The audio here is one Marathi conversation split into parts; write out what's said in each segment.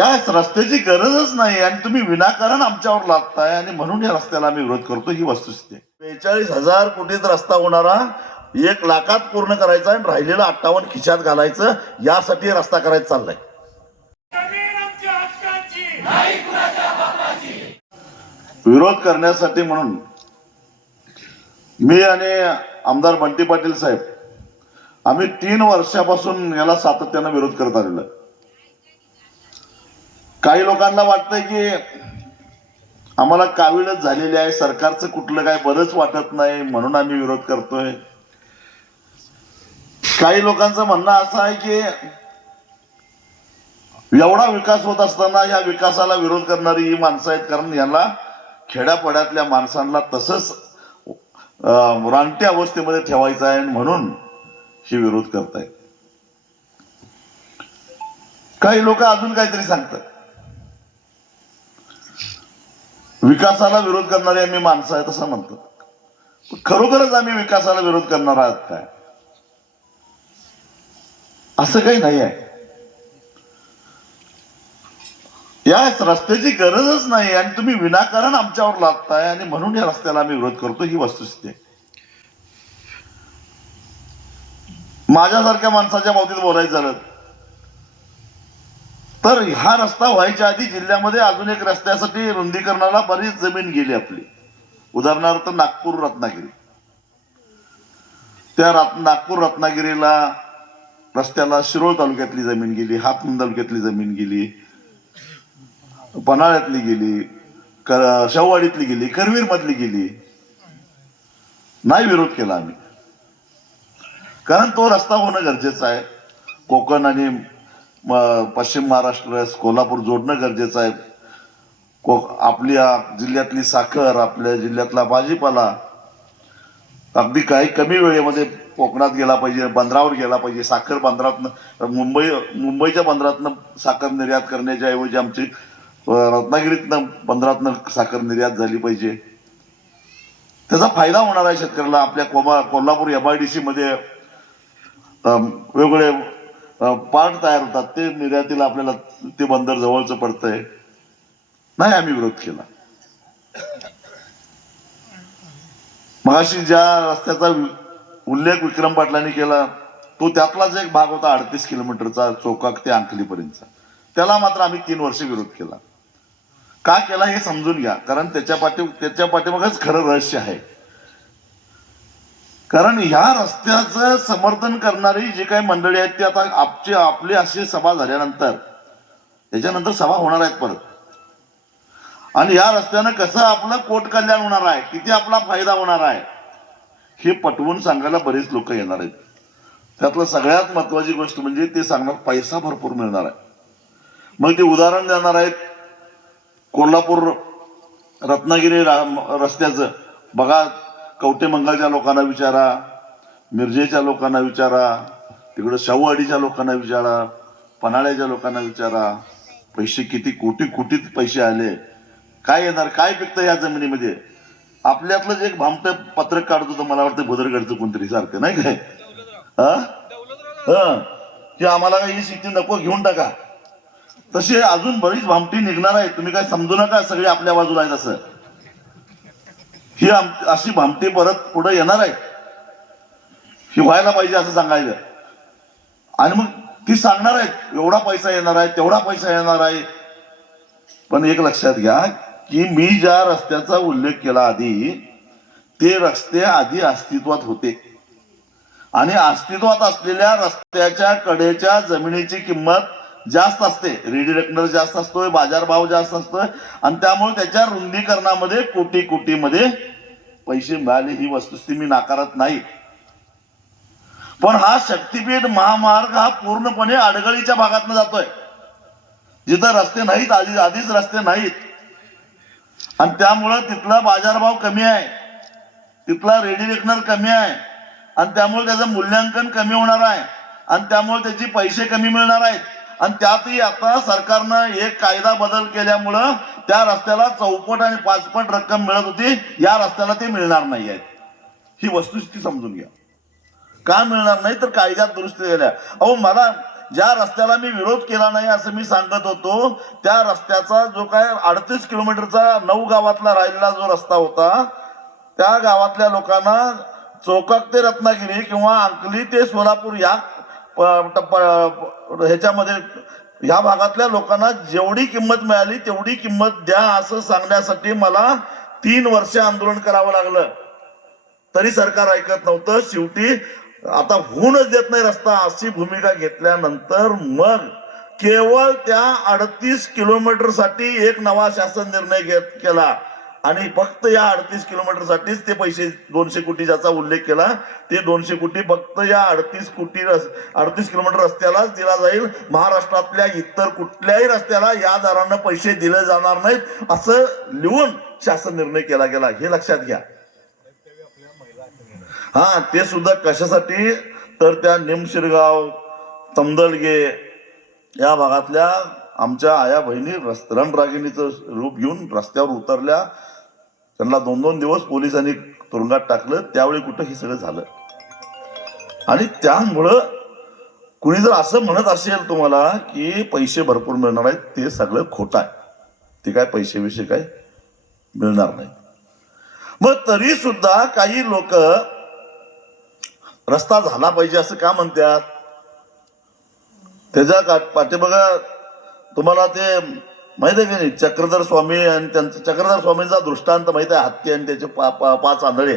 या रस्त्याची गरजच नाही आणि तुम्ही विनाकारण आमच्यावर लादताय आणि म्हणून या रस्त्याला आम्ही विरोध करतो, ही वस्तुस्थिती आहे. 42,000 कोटीत रस्ता होणारा 1 लाखात पूर्ण करायचा आणि राहिलेलं 58 खिशात घालायचं, यासाठी रस्ता करायचा चाललाय. विरोध करण्यासाठी म्हणून मी आणि आमदार बंटी पाटील साहेब आम्ही 3 वर्षापासून याला सातत्यानं विरोध करत आलेलो. काही लोकांना वाटतंय की आम्हाला कावीळच झालेली आहे, सरकारचं कुठलं काय बरंच वाटत नाही म्हणून आम्ही विरोध करतोय. काही लोकांचं म्हणणं असं आहे की एवढा विकास होत असताना या विकासाला विरोध करणारी ही माणसं आहेत, कारण याला खेड्यापाड्यातल्या माणसांना तसंच रानटी अवस्थेमध्ये ठेवायचं आहे म्हणून हे विरोध करतायत. काही लोक अजून काहीतरी सांगतात, विकासाला विरोध करणारी आम्ही माणसं आहेत असं म्हणतात. खरोखरच आम्ही विकासाला विरोध करणार आहात काय? असं काही नाही आहे. या रस्त्याची गरजच नाही आणि तुम्ही विनाकारण आमच्यावर लादताय आणि म्हणून या रस्त्याला आम्ही विरोध करतो, ही वस्तुस्थिती आहे. माझ्यासारख्या माणसाच्या बाबतीत बोलायचं झालं तर हा रस्ता व्हायच्या आधी जिल्ह्यामध्ये अजून एक रस्त्यासाठी रुंदीकरणाला बरीच जमीन गेली आपली. उदाहरणार्थ नागपूर रत्नागिरी, त्या नागपूर रत्नागिरीला रस्त्याला शिरोळ तालुक्यातली जमीन गेली, हातकणंगले तालुक्यातली जमीन गेली, पन्हाळ्यातली गेली, शेववाडीतली गेली, करवीर मधली गेली. नाही विरोध केला आम्ही, कारण तो रस्ता होणं गरजेचं आहे. कोकण आणि पश्चिम महाराष्ट्र कोल्हापूर जोडणं गरजेचं आहे. आपल्या जिल्ह्यातली साखर, आपल्या जिल्ह्यातला भाजीपाला अगदी काही कमी वेळेमध्ये कोकणात गेला पाहिजे, बंदरावर गेला पाहिजे. साखर बंदरातनं मुंबईच्या बंदरातनं साखर निर्यात करण्याच्या ऐवजी आमची रत्नागिरीतनं बंदरातनं साखर निर्यात झाली पाहिजे. त्याचा फायदा होणार आहे शेतकऱ्याला. आपल्या कोल्हापूर MIDC मध्ये वेगवेगळे पार्ट तयार होतात, ते निर्यातीला आपल्याला ते बंदर जवळचं पडतंय. नाही आम्ही विरोध केला. मगाशी ज्या रस्त्याचा उल्लेख विक्रम पाटलांनी केला तो त्यातलाच एक भाग होता 38 किलोमीटरचा चोकाक ते अंकलीपर्यंतचा. त्याला मात्र आम्ही 3 वर्ष विरोध केला. का केला हे समजून घ्या, कारण त्याच्या पाठीमागच खरं रहस्य आहे. कारण ह्या रस्त्याचं समर्थन करणारी जी काही मंडळी आहेत ती आता आपली अशी सभा झाल्यानंतर त्याच्यानंतर सभा होणार आहेत परत, आणि या रस्त्यानं कसं आपलं पोट कल्याण होणार आहे, किती आपला फायदा होणार आहे हे पटवून सांगायला बरेच लोक येणार आहेत. त्यातलं सगळ्यात महत्वाची गोष्ट म्हणजे ते सांगणार पैसा भरपूर मिळणार आहे. मग ते उदाहरण देणार आहेत कोल्हापूर रत्नागिरी रस्त्याचं. बघा, कवटेमंगलच्या लोकांना विचारा, मिरजेच्या लोकांना विचारा, तिकडं शाहूवाडीच्या लोकांना विचारा, पन्हाळ्याच्या लोकांना विचारा, पैसे किती कोटीत पैसे आले, काय येणार, काय पिकतं या जमिनीमध्ये. आपल्यातलंच एक भामटं पत्रक काढत होतं, मला वाटतं भुदरगडचं कोणतरी सारखं, नाही काय, की आम्हाला ही शेती नको, घेऊन टाका. तसे अजून बरीच भामटी निघणार आहे. तुम्ही काय समजू नका सगळे आपल्या बाजूला आहेत असं. ही अशी भामटी परत पुढे येणार आहे, ही व्हायला पाहिजे असं सांगायचं. आणि मग ती सांगणार आहेत एवढा पैसा येणार आहे, तेवढा पैसा येणार आहे. पण एक लक्षात घ्या की मी ज्या रस्त्याचा उल्लेख केला आधी, ते रस्ते आधी अस्तित्वात होते आणि अस्तित्वात असलेल्या रस्त्याच्या कडेच्या जमिनीची किंमत जास्त असते, रेडी रेकनर जास्त असतोय, बाजारभाव जास्त असतोय, आणि त्यामुळे त्याच्या रुंदीकरणामध्ये कोटीमध्ये पैसे मिळाले, ही वस्तुस्थिती मी नाकारत नाही. पण हा शक्तीपीठ महामार्ग हा पूर्णपणे अडगळीच्या भागातून जातोय, जिथं रस्ते नाहीत, आधीच रस्ते नाहीत, आणि त्यामुळं तिथला बाजारभाव कमी आहे, तिथला रेडी रेकनर कमी आहे, आणि त्यामुळे त्याचं मूल्यांकन कमी होणार आहे, आणि त्यामुळे त्याचे पैसे कमी मिळणार आहेत. आणि त्यातही आता सरकारनं एक कायदा बदल केल्यामुळं त्या रस्त्याला 4पट आणि 5पट रक्कम मिळत होती, या रस्त्याला ते मिळणार नाही आहेत. ही वस्तुस्थिती समजून घ्या. का मिळणार नाही तर कायद्यात दुरुस्ती झाल्या. अहो, मला ज्या रस्त्याला मी विरोध केला नाही असं मी सांगत होतो, त्या रस्त्याचा जो काय 38 किलोमीटरचा 9 गावातला राहिलेला जो रस्ता होता, त्या गावातल्या लोकांना चोकाक ते रत्नागिरी किंवा अंकली ते सोलापूर या ह्याच्यामध्ये ह्या भागातल्या लोकांना जेवढी किंमत मिळाली तेवढी किंमत द्या असं सांगण्यासाठी मला 3 वर्ष आंदोलन करावं लागलं. तरी सरकार ऐकत नव्हतं. शेवटी आता होऊनच देत नाही रस्ता अशी भूमिका घेतल्यानंतर मग केवळ त्या 38 किलोमीटर साठी एक नवा शासन निर्णय केला आणि फक्त या 38 किलोमीटर साठीच ते पैसे 200 कोटी ज्याचा उल्लेख केला, ते 200 कोटी फक्त या 38 किलोमीटर रस्त्यालाच दिला जाईल. महाराष्ट्रातल्या इतर कुठल्याही रस्त्याला या दरानं पैसे दिले जाणार नाहीत असं लिहून शासन निर्णय केला गेला. हे लक्षात घ्या. हा, ते सुद्धा कशासाठी तर त्या निमशिरगाव तमदलगे या भागातल्या आमच्या आया बहिणी रणरागिणीचं रूप घेऊन रस्त्यावर उतरल्या. त्यांना 2-2 दिवस पोलिसांनी तुरुंगात टाकलं. त्यावेळी कुठं हे सगळं झालं. आणि त्यामुळं कुणी जर असं म्हणत असेल तुम्हाला की पैसे भरपूर मिळणार आहेत, ते सगळं खोटं आहे. ते काय पैसे काय मिळणार नाही. मग तरी सुद्धा काही लोक रस्ता झाला पाहिजे असं का म्हणतात. त्याच्या पाठीमागा तुम्हाला ते माहित आहे की नाही, चक्रधर स्वामी आणि त्यांचा चक्रधर स्वामींचा दृष्टांत माहित आहे. हत्ती आणि त्याचे 5 आंधळे.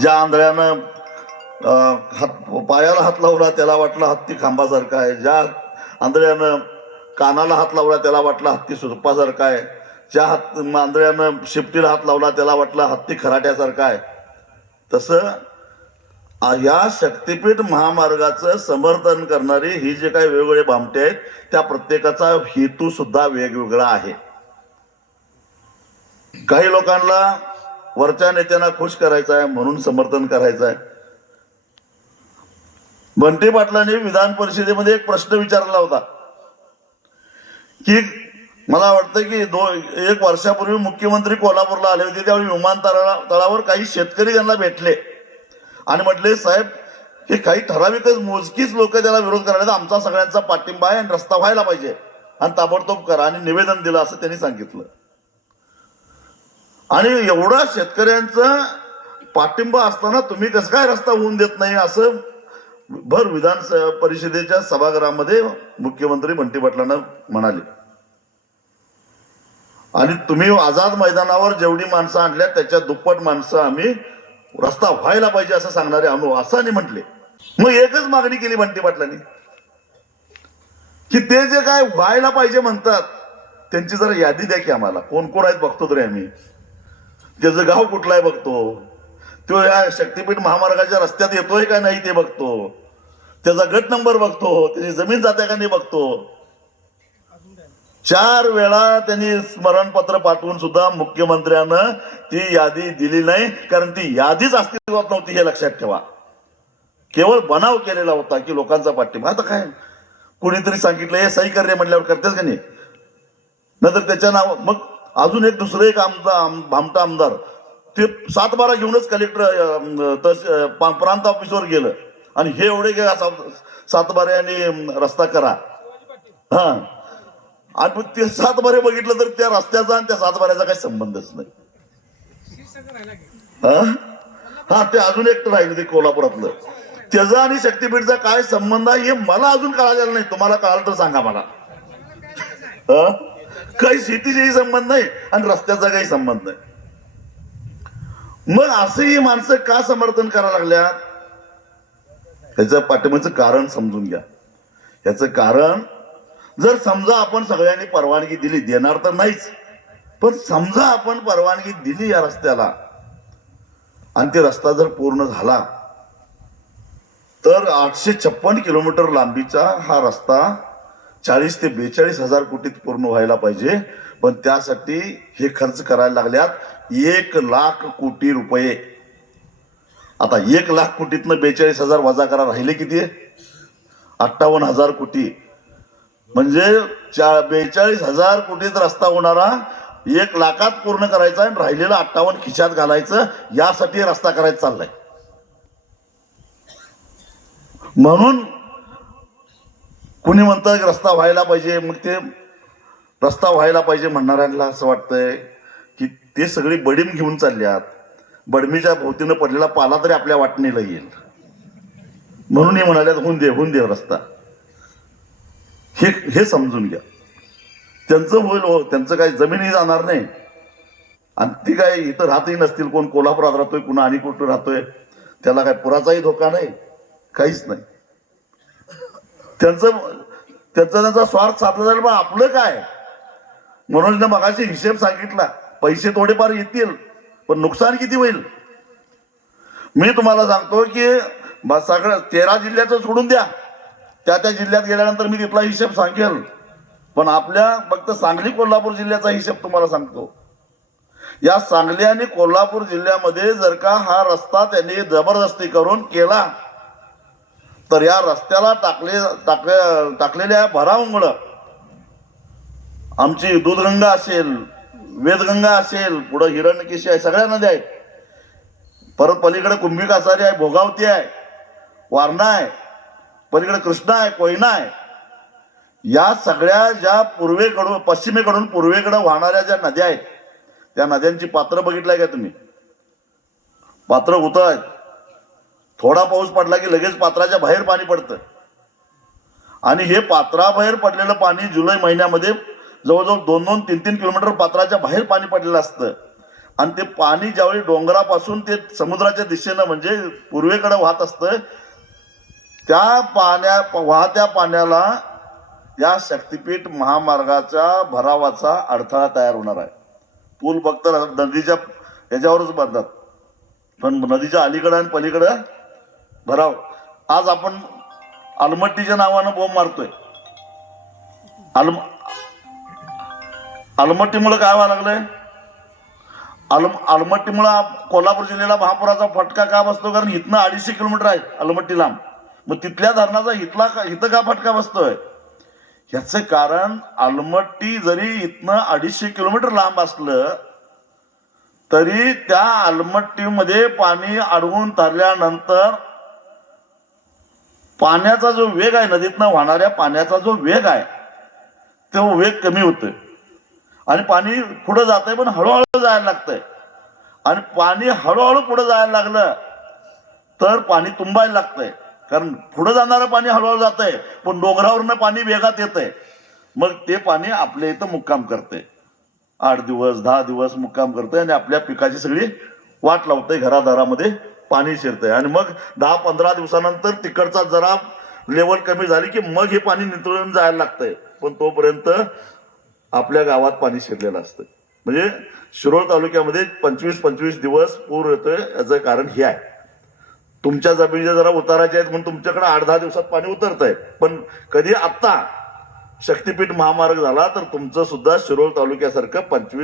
ज्या आंधळ्यानं पायाला हात लावला त्याला वाटलं हत्ती खांबासारखा आहे. ज्या आंधळ्यानं कानाला हात लावला त्याला वाटलं हत्ती सुरपासारखा आहे. ज्या आंधळ्यानं शिपटीला हात लावला त्याला वाटलं हत्ती खराट्यासारखा आहे. तसं या शक्तीपीठ महामार्गाचं समर्थन करणारी ही जे काही वेगवेगळे भामटे आहेत, त्या प्रत्येकाचा हेतू सुद्धा वेगवेगळा आहे. काही लोकांना वरच्या नेत्यांना खुश करायचं आहे म्हणून समर्थन करायचं आहे. बंटी पाटलांनी विधान परिषदेमध्ये एक प्रश्न विचारला होता की मला वाटतं की 1 वर्षापूर्वी मुख्यमंत्री कोल्हापूरला आले होते. त्यावेळी विमानतळावर काही शेतकरी त्यांना भेटले आणि म्हटले, साहेब हे काही ठराविकच मोजकीच लोक त्याला विरोध करायला, आमचा सगळ्यांचा पाठिंबा आहे आणि रस्ता व्हायला पाहिजे आणि ताबडतोब करा आणि निवेदन दिलं असं त्यांनी सांगितलं. आणि एवढा शेतकऱ्यांचा पाठिंबा असताना तुम्ही कसं काय रस्ता होऊन देत नाही असं भर विधान परिषदेच्या सभागृहामध्ये मुख्यमंत्री बंटी पाटलांना म्हणाले. आणि तुम्ही आझाद मैदानावर जेवढी माणसं आणल्या त्याच्या दुप्पट माणसं आम्ही रस्ता व्हायला पाहिजे असं सांगणारे आणू असं म्हटले. मग एकच मागणी केली बंटी पाटलांनी की ते जे काय व्हायला पाहिजे म्हणतात त्यांची जरा यादी द्या की आम्हाला. कोण कोण आहेत बघतो तरी आम्ही. त्याचं गाव कुठलं आहे बघतो, तो या शक्तीपीठ महामार्गाच्या रस्त्यात येतोय का नाही ते बघतो, त्याचा गट नंबर बघतो, त्याची जमीन जाते का नाही बघतो. 4 वेळा त्यांनी स्मरणपत्र पाठवून सुद्धा मुख्यमंत्र्यानं ती यादी दिली नाही. कारण ती यादीच अस्तित्वात नव्हती हे लक्षात ठेवा. केवळ बनाव केलेला होता की लोकांचा पाठिंबा. आता काय कुणीतरी सांगितलं हे सही कर रे म्हटल्यावर करतेच का नाही. नंतर त्याच्या नाव मग अजून दुसरं एक भामटा आमदार ते 7-12 घेऊनच कलेक्टर प्रांत ऑफिसवर गेलं आणि हे एवढे 7-12 यांनी रस्ता करा. हा, आणि ते 7-12 बघितलं तर त्या रस्त्याचा आणि त्या 7-12चा काही संबंधच नाही. हा, ते अजून एक राहिलं ते कोल्हापुरातलं, त्याचा आणि शक्तीपीठचा काय संबंध आहे हे मला अजून कळालेलं नाही. तुम्हाला कळालं तर सांगा मला. काही शेतीचाही संबंध नाही आणि रस्त्याचा काही संबंध नाही. मग असे ही माणसं का समर्थन करायला लागल्यात त्याच्या पाठिंबाचं कारण समजून घ्या. याचं कारण जर समजा आपण सगळ्यांनी परवानगी दिली, देणार तर नाहीच, पण समजा आपण परवानगी दिली या रस्त्याला आणि ते रस्ता जर पूर्ण झाला तर 856 किलोमीटर लांबीचा हा रस्ता 40 ते 42 हजार कोटीत पूर्ण व्हायला पाहिजे. पण त्यासाठी हे खर्च करायला लागल्यात 1 लाख कोटी रुपये. आता 1 लाख कोटीतनं 42,000 वजा करा, राहिले किती? 58,000 कोटी. म्हणजे 42,000 कोटीत रस्ता होणारा 1 लाखात पूर्ण करायचा आणि राहिलेलं 58 खिशात घालायचं, यासाठी रस्ता करायचा चाललाय. म्हणून कुणी म्हणतं की रस्ता व्हायला पाहिजे, मग ते रस्ता व्हायला पाहिजे म्हणणाऱ्यांना असं वाटतंय की ते सगळी बडीम घेऊन चालल्यात, बडमीच्या भोवतीनं पडलेला पाला तरी आपल्या वाटणीला येईल म्हणून हे म्हणाल्यात होऊन दे रस्ता. हे समजून घ्या. त्यांचं होईल हो, त्यांचं काही जमीनही जाणार नाही आणि ती काय इथं राहतही नसतील, कोण कोल्हापुरात राहतोय, कुणा आणि कुठं राहतोय, त्याला काय पुराचाही धोका नाही, काहीच नाही. त्यांचा स्वार्थ साधला जाईल. पण आपलं काय, मनोजनं मगाशी हिशेब सांगितला, पैसे थोडेफार येतील पण नुकसान किती होईल. मी तुम्हाला सांगतो की सगळं 13 जिल्ह्याचं सोडून द्या, त्या जिल्ह्यात गेल्यानंतर मी तिथला हिशेब सांगेल, पण आपल्या फक्त सांगली कोल्हापूर जिल्ह्याचा हिशेब तुम्हाला सांगतो. या सांगली आणि कोल्हापूर जिल्ह्यामध्ये जर का हा रस्ता त्यांनी जबरदस्ती करून केला तर या रस्त्याला टाकलेल्या भरावामुळं आमची दूधगंगा असेल, वेदगंगा असेल, पुढं हिरण्यकेशी आहे, सगळ्या नद्या आहेत, परत पलीकडे कुंभी कासारी आहे, भोगावती आहे, वारणा आहे, पलीकडे कृष्णा आहे, कोयना आहे, या सगळ्या ज्या पश्चिमेकडून पूर्वेकडे वाहणाऱ्या ज्या नद्या आहेत त्या नद्यांची पात्र बघितलाय का तुम्ही. पात्र उतळ आहेत. थोडा पाऊस पडला की लगेच पात्राच्या बाहेर पाणी पडतं आणि हे पात्राबाहेर पडलेलं पाणी जुलै महिन्यामध्ये जवळजवळ 2-3 किलोमीटर पात्राच्या बाहेर पाणी पडलेलं असतं आणि ते पाणी ज्यावेळी डोंगरापासून ते समुद्राच्या दिशेनं म्हणजे पूर्वेकडे वाहत असतं, त्या वाहत्या पाण्याला या शक्तिपीठ महामार्गाच्या भरावाचा अडथळा तयार होणार आहे. पूल फक्त नदीच्या याच्यावरच बांधतात, पण नदीच्या अलीकडं आणि पलीकडं भराव. आज आपण अलमट्टीच्या नावानं बोंब मारतोय. अलमट्टीमुळे काय व्हायला लागलंय, अलमट्टीमुळे कोल्हापूर जिल्ह्याला महापुराचा फटका का बसतो, कारण इथनं 250 किलोमीटर आहे अलमट्टी लांब. मग तिथल्या धरणाचा इथं का फटका बसतोय, याचं कारण अलमट्टी जरी इथनं 250 किलोमीटर लांब असलं तरी त्या अलमट्टीमध्ये पाणी अडवून धरल्यानंतर पाण्याचा जो वेग आहे, नदीतनं वाहणाऱ्या पाण्याचा जो वेग आहे तो वेग कमी होतोय आणि पाणी पुढे जातंय, पण हळूहळू जायला लागतंय. आणि पाणी हळूहळू पुढे जायला लागलं तर पाणी तुंबायला लागतंय, कारण पुढे जाणारं पाणी हळूहळू जातंय पण डोंगरावरनं पाणी वेगात येतंय. मग ते पाणी आपल्या इथं मुक्काम करतंय, 8 दिवस 10 दिवस मुक्काम करतंय आणि आपल्या पिकाची सगळी वाट लावतंय, घरादारामध्ये पाणी शिरतंय. आणि मग 10-15 दिवसानंतर तिकडचा जरा लेवल कमी झाली की मग हे पाणी नितळून जायला लागतंय, पण तोपर्यंत आपल्या गावात पाणी शिरलेलं असतं. म्हणजे शिरोळ तालुक्यामध्ये 25-25 दिवस पूर येतोय. याचं कारण हे आहे, तुमच्या जमिनीच्या जरा उताराच्या आहेत म्हणून तुमच्याकडे 8-10 दिवसात पाणी उतरतंय, पण कधी आत्ता शक्तिपीठ महामार्ग झाला तर तुमचं सुद्धा शिरोळ तालुक्यासारखं 25